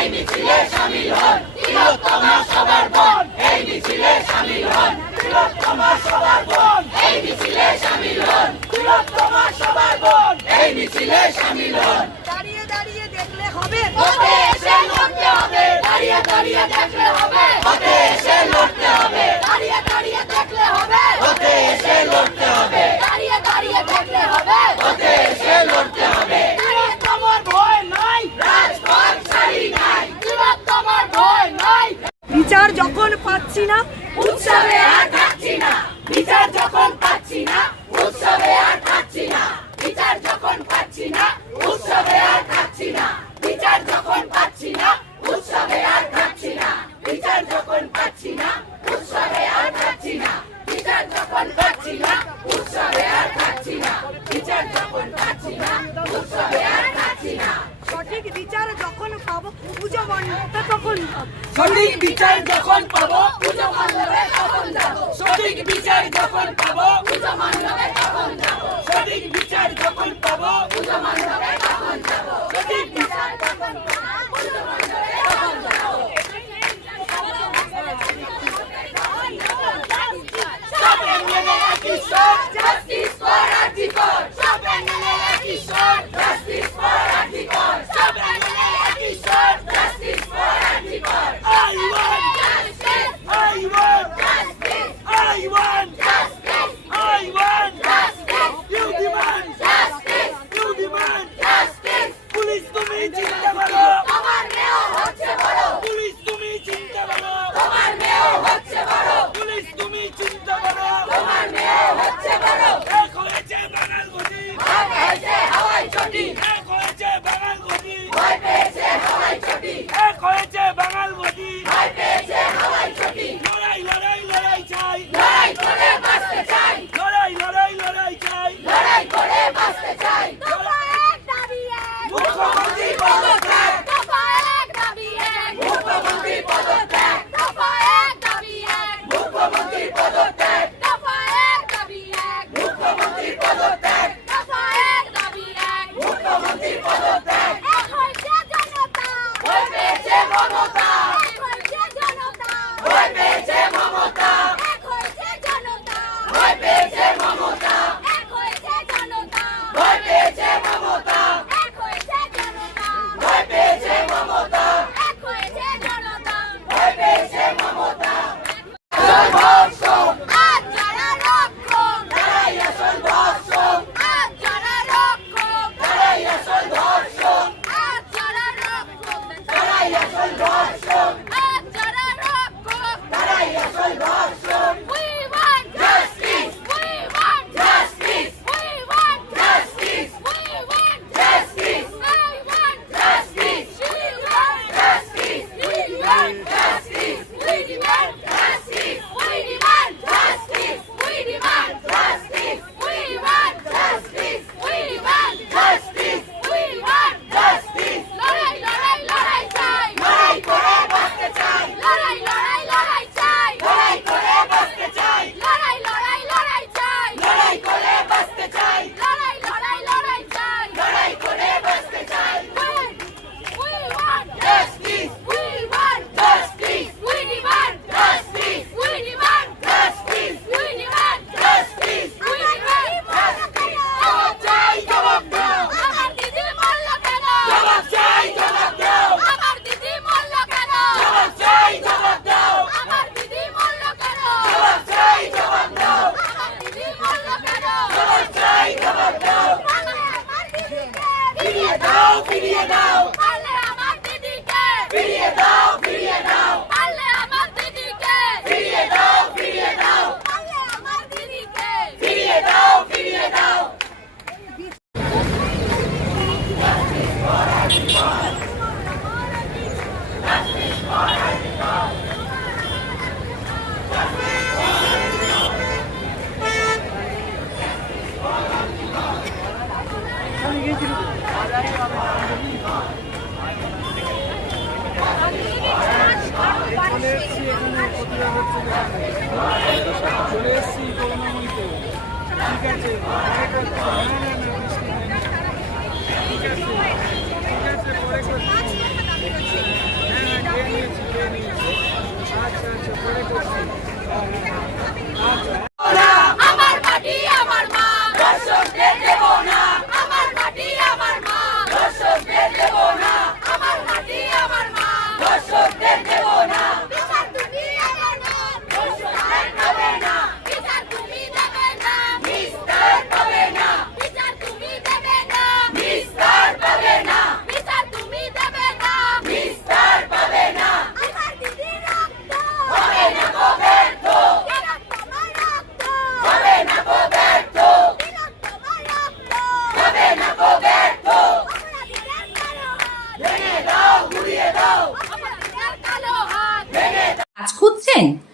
এই মিছিলে সামিল হন। তিলোত্তমা সবার বোন। এই মিছিলে সামিল হন। তিলোত্তমা সবার বোন। এই মিছিলে সামিল হন। তিলোত্তমা সবার বোন। এই মিছিলে সামিল হন। দাঁড়িয়ে দাঁড়িয়ে দেখলে হবে। হবে। দাঁড়িয়ে দাঁড়িয়ে দেখলে থাকছি না। উৎসবে আর থাকছি না। বিচার যখন পাচ্ছি না উৎসবে আর থাকছি না। বিচার যখন পাচ্ছি না উৎসবে আর থাকছি না। বিচার যখন পাচ্ছি না উৎসবে আর থাকছি না। বিচার যখন পাচ্ছি না উৎসবে আর থাকছি না। বিচার যখন পাচ্ছি না উৎসবে আর থাকছি না। বিচার যখন পাচ্ছি না উৎসবে আর থাকছি না। সঠিক বিচার যখন পাবো পুজো বন্ধ তখন সঠিক বিচার যখন পাবো যখন পাবো happening.